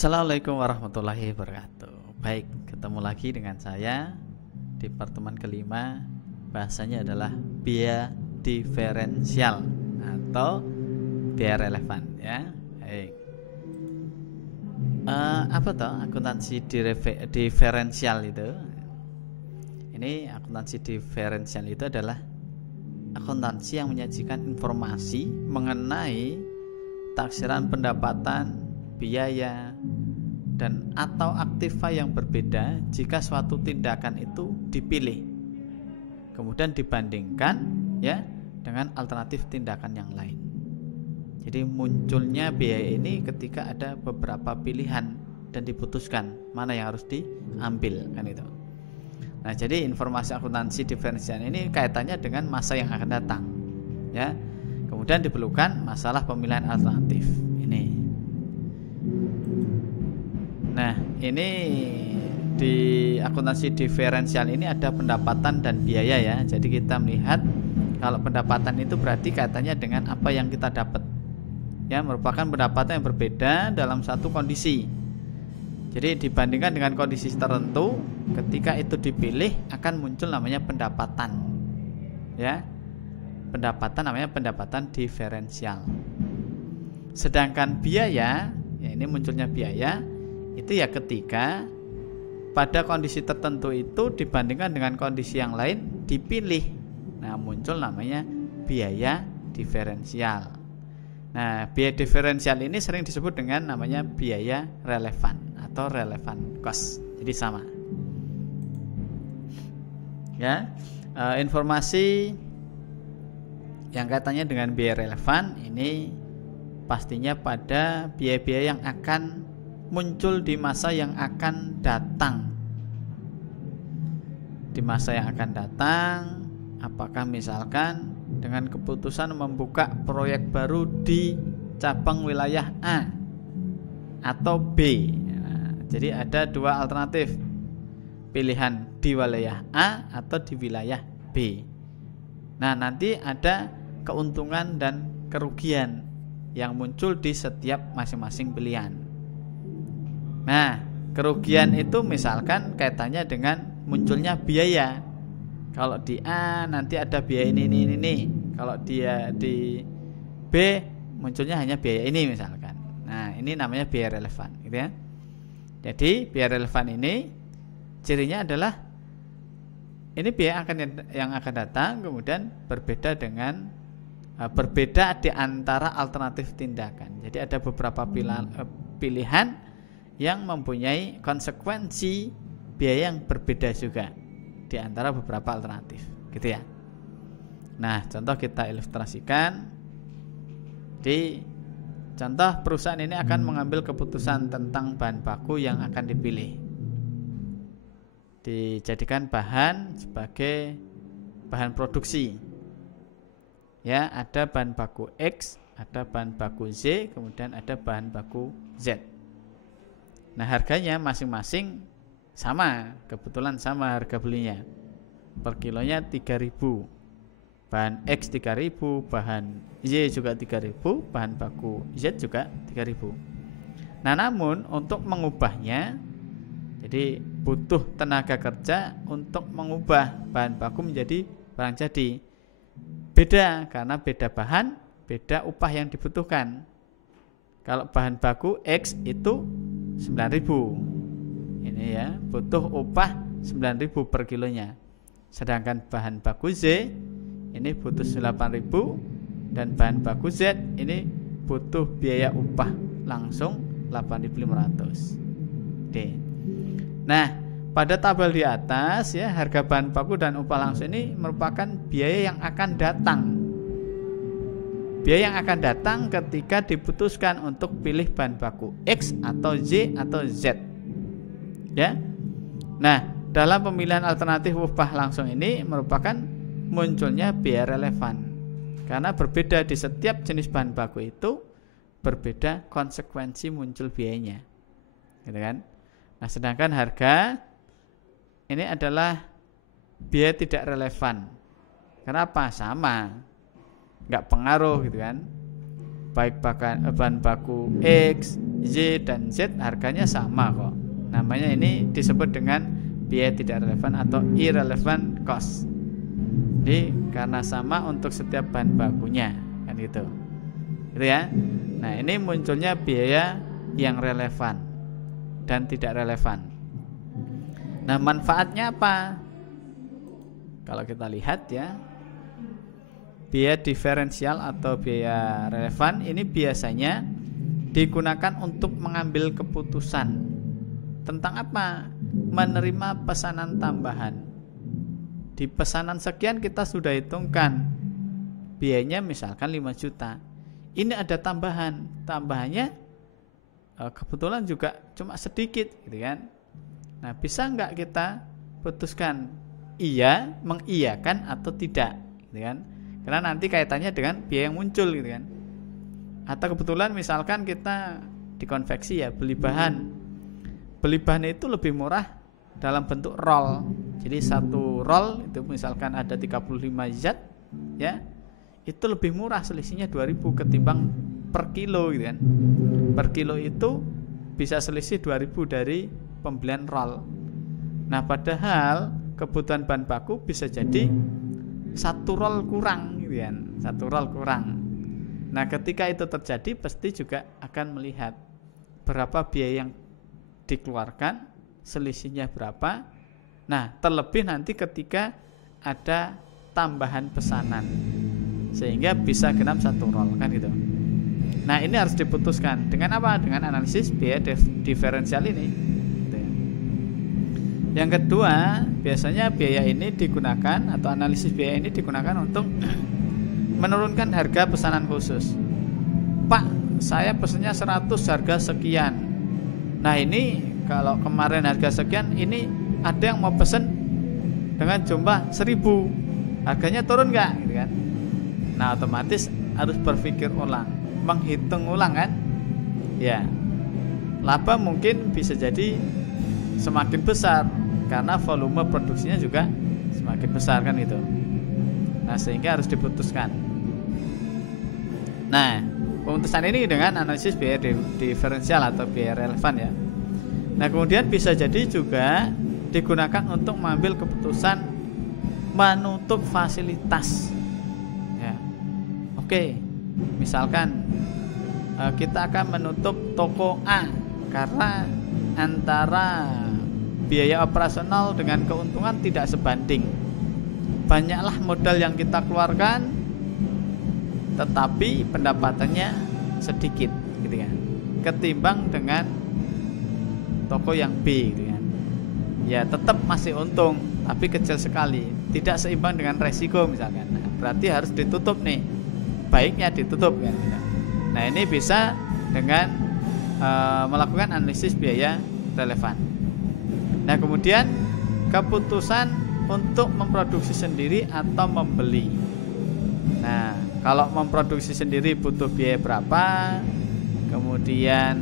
Assalamualaikum warahmatullahi wabarakatuh. Baik, ketemu lagi dengan saya di pertemuan kelima. Bahasanya adalah biaya diferensial atau biaya relevan ya. Baik. Apa toh akuntansi diferensial itu? Ini akuntansi diferensial itu adalah akuntansi yang menyajikan informasi mengenai taksiran pendapatan, biaya, dan atau aktiva yang berbeda jika suatu tindakan itu dipilih kemudian dibandingkan ya dengan alternatif tindakan yang lain. Jadi munculnya biaya ini ketika ada beberapa pilihan dan diputuskan mana yang harus diambil kan itu. Nah, jadi informasi akuntansi diferensial ini kaitannya dengan masa yang akan datang ya. Kemudian diperlukan masalah pemilihan alternatif ini. Nah, ini di akuntansi diferensial ini ada pendapatan dan biaya ya. Jadi kita melihat kalau pendapatan itu berarti kaitannya dengan apa yang kita dapat. Ya, merupakan pendapatan yang berbeda dalam satu kondisi. Jadi dibandingkan dengan kondisi tertentu, ketika itu dipilih akan muncul namanya pendapatan. Ya. Pendapatan namanya pendapatan diferensial. Sedangkan biaya, ya ini munculnya biaya itu ya ketika pada kondisi tertentu itu dibandingkan dengan kondisi yang lain dipilih. Nah, muncul namanya biaya diferensial. Nah, biaya diferensial ini sering disebut dengan namanya biaya relevan atau relevant cost. Jadi sama. Ya, informasi yang kaitannya dengan biaya relevan ini pastinya pada biaya-biaya yang akan muncul di masa yang akan datang. Di masa yang akan datang, apakah misalkan dengan keputusan membuka proyek baru di cabang wilayah A atau B. Nah, jadi ada dua alternatif pilihan di wilayah A atau di wilayah B. Nah, nanti ada keuntungan dan kerugian yang muncul di setiap masing-masing pilihan. Nah, kerugian itu misalkan kaitannya dengan munculnya biaya. Kalau di A nanti ada biaya ini. Kalau dia di B munculnya hanya biaya ini misalkan. Nah, ini namanya biaya relevan, gitu ya. Jadi biaya relevan ini cirinya adalah ini biaya yang akan datang kemudian berbeda di antara alternatif tindakan. Jadi ada beberapa pilihan yang mempunyai konsekuensi biaya yang berbeda juga di antara beberapa alternatif, gitu ya. Nah, contoh kita ilustrasikan. Di contoh perusahaan ini akan mengambil keputusan tentang bahan baku yang akan dipilih. Dijadikan bahan sebagai bahan produksi. Ya, ada bahan baku X, ada bahan baku Z, kemudian ada bahan baku Z. Nah, harganya masing-masing sama, kebetulan sama harga belinya. Per kilonya 3.000. Bahan X 3.000, bahan Y juga 3.000, bahan baku Z juga 3.000. Nah, namun untuk mengubahnya, jadi butuh tenaga kerja untuk mengubah bahan baku menjadi barang jadi. Beda karena beda bahan, beda upah yang dibutuhkan. Kalau bahan baku X itu 9.000. Ini ya, butuh upah 9.000 per kilonya. Sedangkan bahan baku Z ini butuh 8.000 dan bahan baku Z ini butuh biaya upah langsung 8.500. Oke. Nah, pada tabel di atas ya, harga bahan baku dan upah langsung ini merupakan biaya yang akan datang. Biaya yang akan datang ketika diputuskan untuk pilih bahan baku X atau Z atau Z. Ya. Nah, dalam pemilihan alternatif upah langsung ini merupakan munculnya biaya relevan. Karena berbeda di setiap jenis bahan baku itu berbeda konsekuensi muncul biayanya. Gitu kan? Nah, sedangkan harga ini adalah biaya tidak relevan. Kenapa? Sama. Enggak pengaruh gitu kan. Baik bahan baku X Y dan Z harganya sama kok. Namanya ini disebut dengan biaya tidak relevan atau irrelevant cost. Jadi karena sama untuk setiap bahan bakunya, kan gitu. Gitu ya. Nah, ini munculnya biaya yang relevan dan tidak relevan. Nah, manfaatnya apa? Kalau kita lihat ya, biaya diferensial atau biaya relevan ini biasanya digunakan untuk mengambil keputusan tentang apa? Menerima pesanan tambahan. Di pesanan sekian kita sudah hitungkan biayanya misalkan 5 juta. Ini ada tambahan. Tambahannya kebetulan juga cuma sedikit gitu kan. Nah, bisa nggak kita putuskan iya, mengiyakan atau tidak gitu kan. Karena nanti kaitannya dengan biaya yang muncul gitu kan. Atau kebetulan misalkan kita dikonveksi ya, beli bahan. Beli bahan itu lebih murah dalam bentuk roll. Jadi satu roll itu misalkan ada 35 zat ya, itu lebih murah, selisihnya 2.000 ketimbang per kilo gitu kan. Per kilo itu bisa selisih 2.000 dari pembelian roll. Nah, padahal kebutuhan bahan baku bisa jadi satu roll kurang gitu kan, satu roll kurang. Nah, ketika itu terjadi pasti juga akan melihat berapa biaya yang dikeluarkan, selisihnya berapa. Nah, terlebih nanti ketika ada tambahan pesanan sehingga bisa genap satu roll kan gitu. Nah, ini harus diputuskan dengan apa? Dengan analisis biaya diferensial ini gitu ya. Yang kedua, biasanya biaya ini digunakan atau analisis biaya ini digunakan untuk menurunkan harga pesanan khusus. Pak, saya pesannya 100 harga sekian. Nah, ini kalau kemarin harga sekian, ini ada yang mau pesen dengan jumlah 1000, harganya turun nggak gitu kan. Nah, otomatis harus berpikir ulang, menghitung ulang kan ya. Laba mungkin bisa jadi semakin besar karena volume produksinya juga semakin besar kan itu. Nah, sehingga harus diputuskan. Nah, pemutusan ini dengan analisis biaya diferensial atau biaya relevan ya. Nah, kemudian bisa jadi juga digunakan untuk mengambil keputusan menutup fasilitas ya. Oke, misalkan kita akan menutup toko A karena antara biaya operasional dengan keuntungan tidak sebanding. Banyaklah modal yang kita keluarkan tetapi pendapatannya sedikit gitu kan, ketimbang dengan toko yang B gitu kan. Ya, tetap masih untung tapi kecil sekali, tidak seimbang dengan resiko misalkan. Nah, berarti harus ditutup nih, baiknya ditutup kan. Nah, ini bisa dengan melakukan analisis biaya relevan. Nah, kemudian keputusan untuk memproduksi sendiri atau membeli. Nah, kalau memproduksi sendiri butuh biaya berapa, kemudian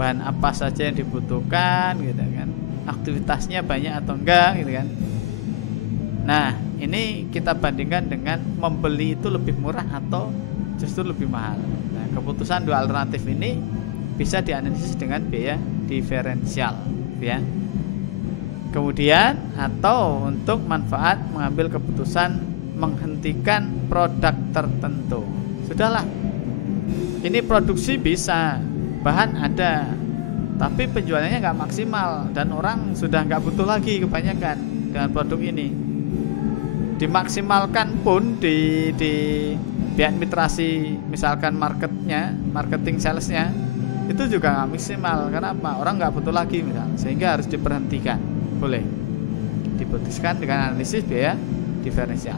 bahan apa saja yang dibutuhkan gitu kan, aktivitasnya banyak atau enggak gitu kan. Nah, ini kita bandingkan dengan membeli itu lebih murah atau justru lebih mahal. Nah, keputusan dua alternatif ini bisa dianalisis dengan biaya diferensial ya. Kemudian atau untuk manfaat mengambil keputusan menghentikan produk tertentu. Sudahlah, ini produksi bisa, bahan ada, tapi penjualannya nggak maksimal dan orang sudah nggak butuh lagi kebanyakan dengan produk ini. Dimaksimalkan pun di administrasi misalkan marketing salesnya itu juga nggak maksimal. Kenapa? Orang nggak butuh lagi misal, sehingga harus diberhentikan. Boleh diputuskan dengan analisis biaya diferensial.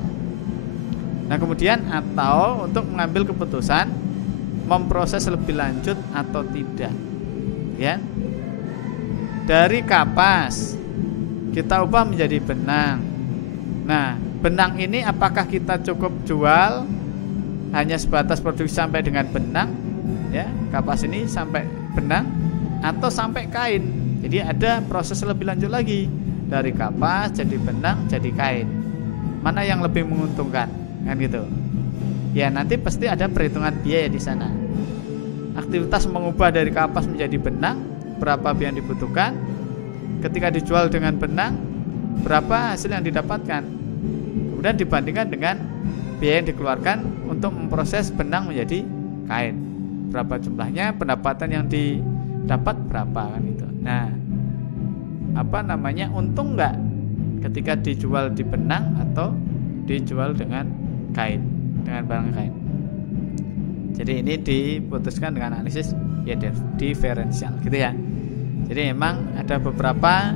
Nah, kemudian atau untuk mengambil keputusan memproses lebih lanjut atau tidak ya. Dari kapas kita ubah menjadi benang. Nah, benang ini apakah kita cukup jual hanya sebatas produksi sampai dengan benang ya, kapas ini sampai benang, atau sampai kain. Jadi ada proses lebih lanjut lagi dari kapas jadi benang jadi kain. Mana yang lebih menguntungkan kan gitu ya. Nanti pasti ada perhitungan biaya di sana. aktivitas mengubah dari kapas menjadi benang, berapa biaya yang dibutuhkan. Ketika dijual dengan benang, berapa hasil yang didapatkan. Kemudian dibandingkan dengan biaya yang dikeluarkan untuk memproses benang menjadi kain, berapa jumlahnya, pendapatan yang didapat berapa kan itu. Nah, untung nggak ketika dijual di benang atau dijual dengan kain, dengan barang kain. Jadi ini diputuskan dengan analisis biaya diferensial gitu ya. Jadi memang ada beberapa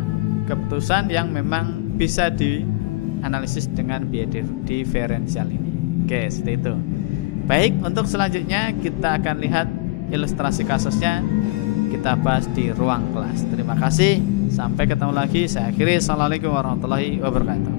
keputusan yang memang bisa dianalisis dengan biaya diferensial ini. Oke, seperti itu. Baik, untuk selanjutnya kita akan lihat ilustrasi kasusnya, kita bahas di ruang kelas. Terima kasih, sampai ketemu lagi. Saya akhiri. Assalamualaikum warahmatullahi wabarakatuh.